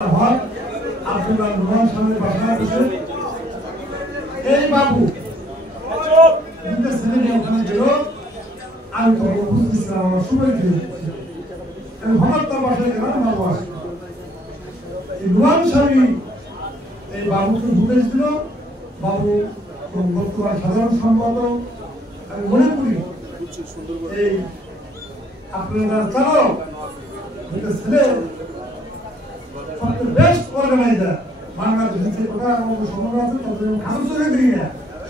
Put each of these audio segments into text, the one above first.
আব্দুল্লাহ রহমান সামনে বাসা বসে এই বাবু দুটো ছেলে নিয়ে ওখানে গেল। আমি তখন বুঝতেছিলাম আমার সময় দিয়ে আমি হঠাৎ তার বাসায় গেলাম। আমার বাস রুমান স্বামী এই বাবুকে ঘুরেছিল। বাবু বর্তমান সাধারণ সম্পাদক। আমি মনে করি এই আপনারা চালক দুটো ছেলে সবচেয়ে বেস্ট অর্গানাইজার বাংলাদেশের যে প্রকার অঙ্গ সংগঠন আছে তাদের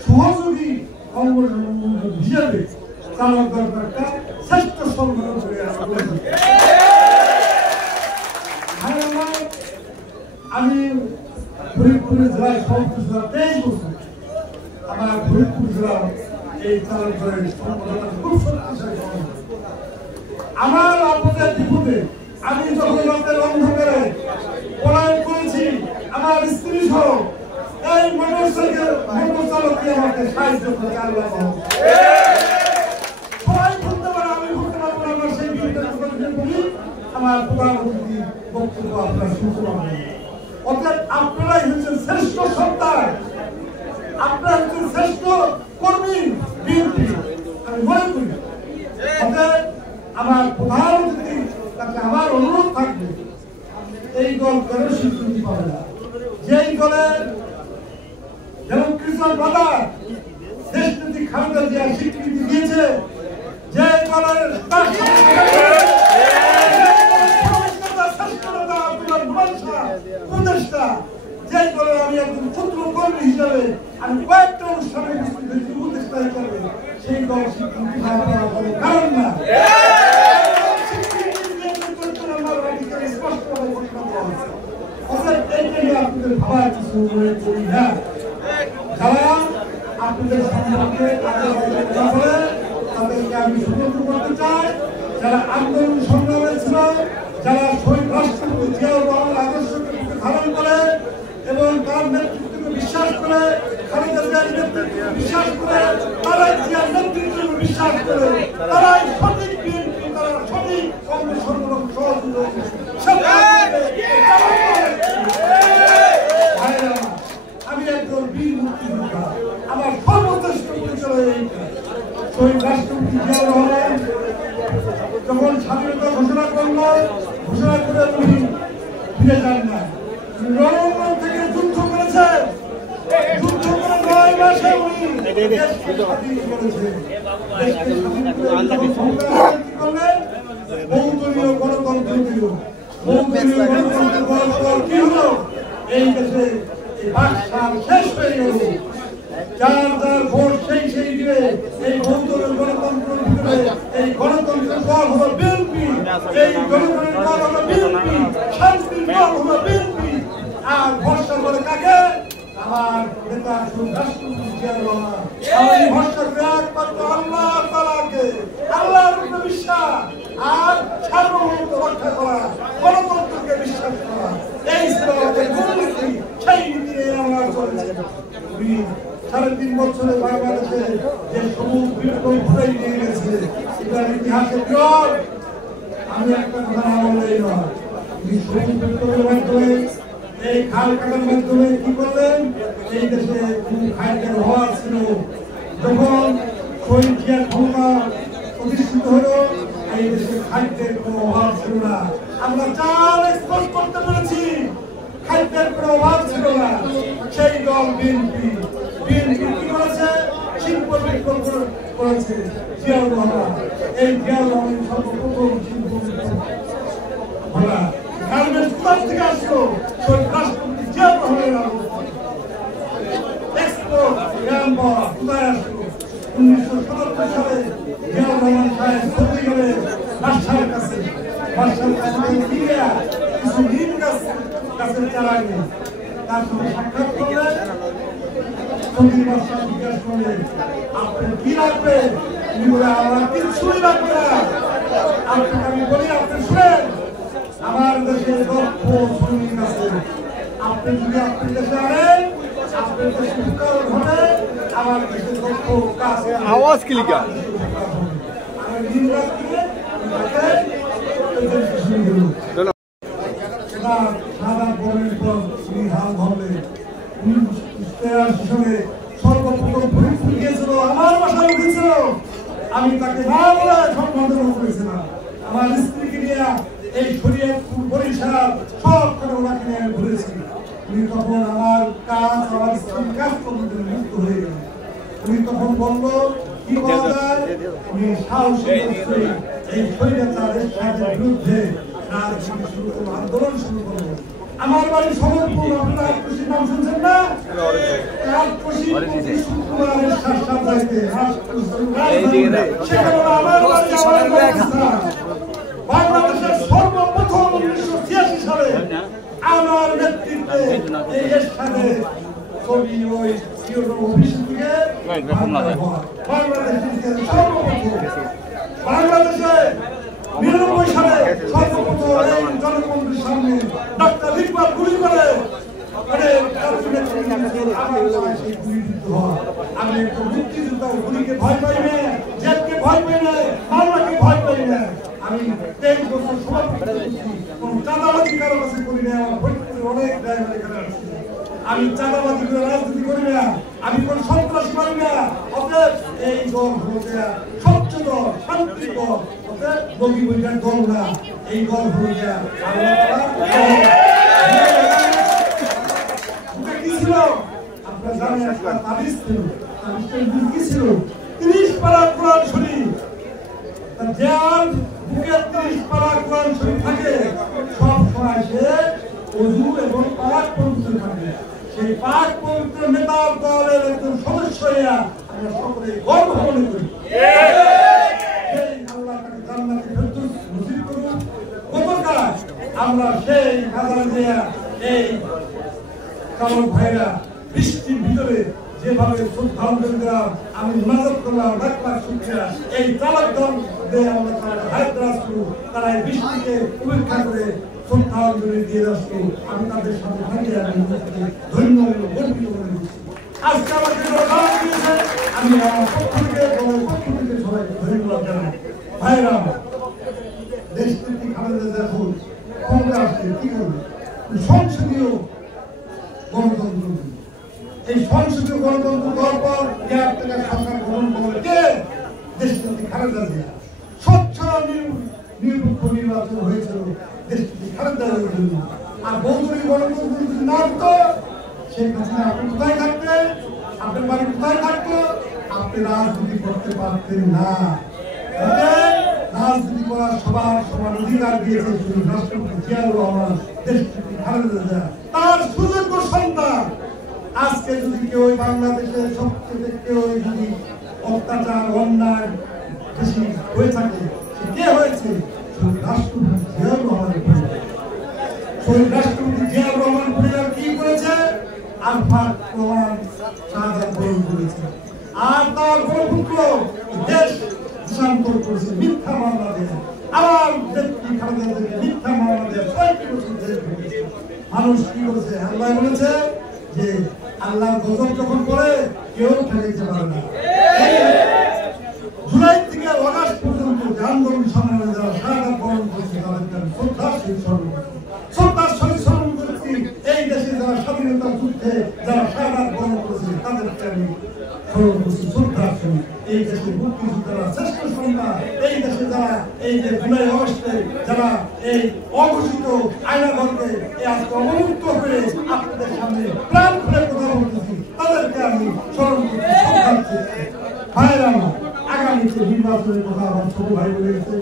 সহযোগী অঙ্গ সংগঠন হিসাবে চালক দরকারটা শ্রেষ্ঠ সংগঠন করে আমি ফরিদপুর জেলায় সভাপতি ছিলাম 23 বছর। আমার ফরিদপুর জেলা এই চালক দলের সংগঠন খুব শক্তিশালী সংগঠন। আমার আপনাদের বিপদে আমি যখন রাতের অন্ধকারে পলায়ন করেছি আমার স্ত্রী সহ এই মোটরসাইকেল মোটর চালককে আমাকে সাহায্য করে সবাই বলতে পারে আমি বলতে পারবো না। আমার সেই বিরুদ্ধে বলি আমার প্রধানমন্ত্রী বক্তব্য আপনারা শুনতে পারবেন। অর্থাৎ আপনারাই হচ্ছেন শ্রেষ্ঠ সন্তান, আপনারা হচ্ছেন শ্রেষ্ঠ কর্মী বিএনপি আমি মনে করি। অর্থাৎ আমার প্রধানমন্ত্রী কাছে আমার অনুরোধ থাকবে এই দল কেন স্বীকৃতি পাবে না। যেই দলের যেমন কৃষক বাজার দেশনীতি খালেদা জিয়া স্বীকৃতি দিয়েছে, যে দলের উপদেষ্টা যে দলের আমি একজন ক্ষুদ্র কর্মী হিসাবে আমি কয়েকটা অনুষ্ঠানে উপদেষ্টা হিসাবে সেই দল স্বীকৃতি না পাওয়ার কোনো কারণ না। যারা আপনাদের সম্পর্কে তাদেরকে আমি সতর্ক করতে চাই, যারা আন্দোলন সংগ্রামে ছিল, যারা শহীদ রাষ্ট্রপতি জিয়াউর রহমানের আদর্শকে ধারণ করে এবং তার নেতৃত্বকে বিশ্বাস করে, খালেদা জিয়ার নেতৃত্বকে বিশ্বাস করে, তারা জিয়ার নেতৃত্বকে বিশ্বাস করে, তারাই সঠিক বিএনপি, তারা সঠিক কংগ্রেস সংগ্রাম সহযোগী। আমি একজন বীর মুক্তিযোদ্ধা, আমার সর্বশ্রেষ্ঠ পরিচয় এইটা। শহীদ রাষ্ট্রপতি জিয়াউর রহমান যখন স্বাধীনতা ঘোষণা করল, ঘোষণা করে উনি ফিরে যান না, রণাঙ্গন থেকে যুদ্ধ করেছে, যুদ্ধ করে 9 মাসে উনি দেশকে স্বাধীন করেছেন। বহুদলীয় গণতন্ত্র দিল, বহুদলীয় গণতন্ত্র করার পর কি হলো, এই দেশে বাকশাল শেষ হয়ে গেল। যার যার ভোট সেই দিবে। এই বহুদলীয় গণতন্ত্রের ভিতরে এই গণতন্ত্রের দল হলো বিএনপি, এই গণতন্ত্রের দল হলো বিএনপি, শান্তির দল হলো বিএনপি। আর ভরসা করে কাকে? আমার নেতা রাষ্ট্রপতি জিয়াউর রহমান। আমি ভরসা করে একমাত্র আল্লাহ তাআলাকে, আল্লাহর উপরে বিশ্বাস আর সার্বভৌমত্ব রক্ষা করা, গণতন্ত্রকে বিশ্বাস করা, এই ছিল আমাদের মূলনীতি। সেই নীতি নিয়ে আমরা চলেছি। 3.5 বছরে বাংলাদেশে যে সবুজ বিপ্লব ঘুরাই নিয়ে গেছে, এটার ইতিহাসে বিরল। আমি একটা কথা না বললেই নয়, সবুজ বিপ্লবের মাধ্যমে এই খাল কাটার মাধ্যমে কি করলেন, এই দেশে খুব খাদ্যের অভাব ছিল। যখন শহীদ জিয়ার ক্ষমতা প্রতিষ্ঠিত হলো, এই দেশে খাদ্যের কোনো অভাব ছিল না। আমরা চাল এক্সপোর্ট করতে পেরেছি, খাদ্যের কোনো অভাব ছিল না। সেই দল বিএনপি। বিএনপি কি করেছে? শিল্প বিপ্লব করেছে জিয়াউর রহমান। এই জিয়াউর রহমান সর্বপ্রথম শিল্প বিপ্লব করা। গার্মেন্টস কোথা থেকে আসলো? শহীদ রাষ্ট্রপতি জিয়াউর রহমানের এক্সপোর্ট কোথায় আসলো? 1977 সালে জিয়াউর রহমান সাহেব সৌদি গেলে বাদশার কাছে, বাদশার কাছে গিয়ে কিছু নিম গাছের চারা নিয়ে তার সঙ্গে সাক্ষাৎ করলেন। সৌদি বাদশা জিজ্ঞাসা করলেন, আপনার কি লাগবে? উনি বলে, আমার কিছুই লাগবে না। আপনাকে আমি বলি, আপনি শুনেন, আমার দেশে দক্ষ শ্রমিক আছে। আপনি যদি আপনার দেশে আনেন, আপনার দেশে বিকাশ ঘটে, আমার দেশে দক্ষ কাজ আওয়াজ ক্লিকা আমার দিন রাত্রে সাদা গমনের পর তিনি হাল ধরলেন। 1983 সালে সর্বপ্রথম ফরিদপুর গিয়েছিল, আমার বাসায় উঠেছিল। আমি তাকে বাংলা সম্বোধন করেছিলাম। আমার স্ত্রীকে নিয়ে এই শরীয়তপুর বরিশাল সব করে ওনাকে নিয়ে আমি ঘুরেছি। উনি তখন আমার কাজ, আমার স্ত্রীর কাজ করতে মুক্ত হয়ে গেল। উনি তখন বলল কি বলা যায়, উনি সাহসী এই শরীয়তের সাথে বিরুদ্ধে আন্দোলন শুরু করলো। আমার বাড়ি সমরপুর, আপনারা আটকশির নাম শুনছেন না? বাংলাদেশের সর্বপ্রথম 1986 সালে আমার নেতৃত্বে এই এরশাদে ছবি ওই অফিস থেকে বাংলাদেশে 99 সালে সর্বপ্রথম এই জনমন্ত্রীর সামনে ডক্টর ইকবাল গুলি করে আমি একটু মুক্তিযুদ্ধ গুলিকে ভয় পাই না, জেলকে ভয় পাই না, মামলাকে ভয় পাই না। আমি 23 বছর সমাপ্ত করছি, কোন চাঁদাবাজি কারো কাছে করি না। আমার ফরিদপুরে অনেক ড্রাইভার এখানে আসছে। আমি চাঁদাবাজি করে রাজনীতি করি না, আমি কোন সন্ত্রাসী করি না। অতএব এই দল হলো স্বচ্ছ দল, শান্তি দল, অতএব বগি বইটার দল না। এই দল হলো আপনারা জানেন একটা তাবিজ ছিল, তাবিজটা কি ছিল? 30 পারা কোরআন শরীফ। যার বুকে 30 পারা কোরআন শরীফ থাকে, সব সময় সে ওযু এবং পাক পবিত্র থাকে। সেই পাক পবিত্র নেতার দলের একজন সদস্য হইয়া আমরা সকলে গর্ব মনে করি। সেই আল্লাহ তাকে জান্নাতে ফেরদৌস নসিব করুন। গতকাল আমরা সেই বাজারে দিয়া এই কারণ ভাইরা বৃষ্টির ভিতরে যেভাবে আমি মদত করলাম, এই চালক দল আমরা তারা এই বৃষ্টিকে উপেক্ষা করে শ্রদ্ধাঞ্জলি দিয়ে আসতো। আমি তাদের সাথে থাকে, আমি ধন্যবাদ গর্বিত করে দিচ্ছি। আজকে আমাকে দিয়েছে, আমি আমার পক্ষ থেকে সবাইকে ধন্যবাদ জানাই। ভাইরা দেশ থেকে খালেদা দেখুন ক্ষমতা আসছে, কি করবে? সংসদীয় গণতন্ত্র, এই সংসদীয় গণতন্ত্র দেওয়ার পর সরকার গ্রহণ করে কে? দেশপতি খালেদা জিয়া। স্বচ্ছ নিরপেক্ষ নির্বাচন হয়েছিল দেশপতি খালেদা জিয়ার জন্য। আর বৌদ্ধী গণতন্ত্র যদি না হতো, শেখ হাসিনা আপনি কোথায় থাকতেন? আপনার বাড়ি কোথায় থাকতো? আপনি রাজনীতি করতে পারতেন না। রাজনীতি করার সবার সমান অধিকার দিয়েছে শুধু রাষ্ট্রপতি জিয়াউর রহমান, দেশপতি খালেদা জিয়া, তার সুযোগ্য সন্তান। আজকে যদি কেউ বাংলাদেশের সবচেয়ে কেউ যদি অত্যাচার অন্যায় বেশি হয়ে থাকে, সে কে হয়েছে? রাষ্ট্রপতি জিয়াউর রহমানের পরিবার। রাষ্ট্রপতি জিয়াউর রহমান পরিবার কি করেছে? আলফাত প্রমাণ শাহাদাত বরণ করেছে। আর তার বড় পুত্র দেশ দেশান্তর করেছে মিথ্যা মামলা দিয়ে। আবার মিথ্যা মামলা দিয়ে ৬০ বছর জেল ঢুকেছে। মানুষ কি করেছে? আল্লাহ বলেছে যে আল্লাহ গজব যখন পড়ে কেউ ঠেকাইতে পারে না। জুলাই থেকে আগস্ট পর্যন্ত যে আন্দোলন সংগ্রামে যারা শাহাদাত বরণ করেছে তাদেরকে আমি শ্রদ্ধার সহিত স্মরণ করছি। এই দেশে যারা স্বাধীনতার যুদ্ধে যারা শাহাদাত বরণ করেছে তাদেরকে আমি স্মরণ করছি শ্রদ্ধার সহিত। এই দেশের মুক্তিযোদ্ধারা শ্রেষ্ঠ সন্তান। এই দেশে যারা এই যে জুলাই আগস্টে যারা এই অঘোষিত আয়নাঘরকে আজকে অবমুক্ত করে আপনাদের সামনে প্রাণ খুলে কথা বলতেছি, তাদেরকে আমি স্মরণ করছি শ্রদ্ধার সহিত। ভাইরা আমার, আগামীতে নির্বাচনের কথা আমার ছোট ভাই বলেছে।